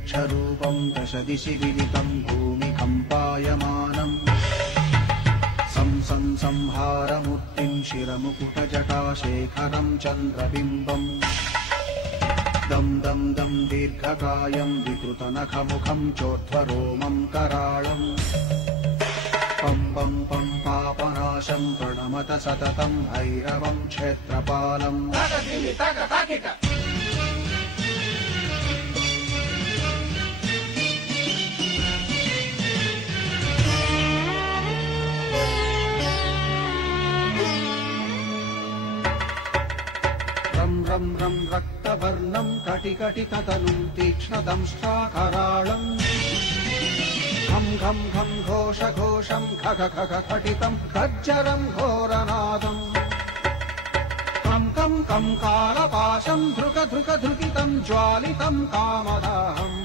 यक्षरूपं दशदिशि विदितं भूमिकम्पायमानम् संहारमूर्तिं शिरमुकुटजटाशेखरं चन्द्रबिम्बम् दं दं दं दीर्घकायं विकृतनखमुखं चोर्ध्वरोमं कराळम् पं पं पं पापनाशं प्रणमत सततं भैरवं क्षेत्रपालम् रं रं रक्तवर्णं कटिकटिततनुं तीक्ष्णदंष्ट्राकराळम् घं घं घं घोषघोषं खग खग खटितं खज्जरं घोरनादम् कं कं कं कालपाशं धृक धृक धृकितं ज्वालितं कामदाहम्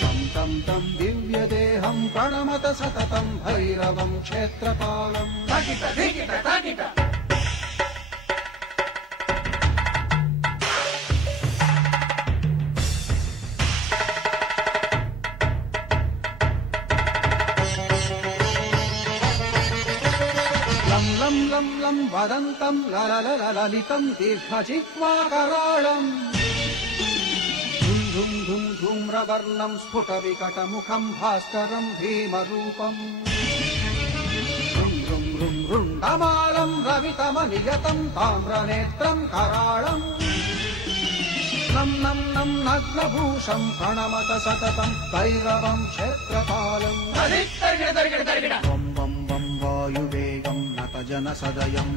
तं तं तं दिव्यदेहं प्रणमत सततं भैरवं क्षेत्रपालम् लं लं लं लं वदन्तं ललितं दीर्घजिह्वाकराळम् धुं धुं धुं धूम्रवर्णं स्फुटविकटमुखं भास्करं भीमरूपम् रुं रुं रुं रुण्डमालं रवितमनियतं ताम्रनेत्रं कराळम् नं नं नं नग्नभूषं प्रणमत सततं भैरवं क्षेत्रपालम् बं बं बं वायुवेगं नतजनसदयम्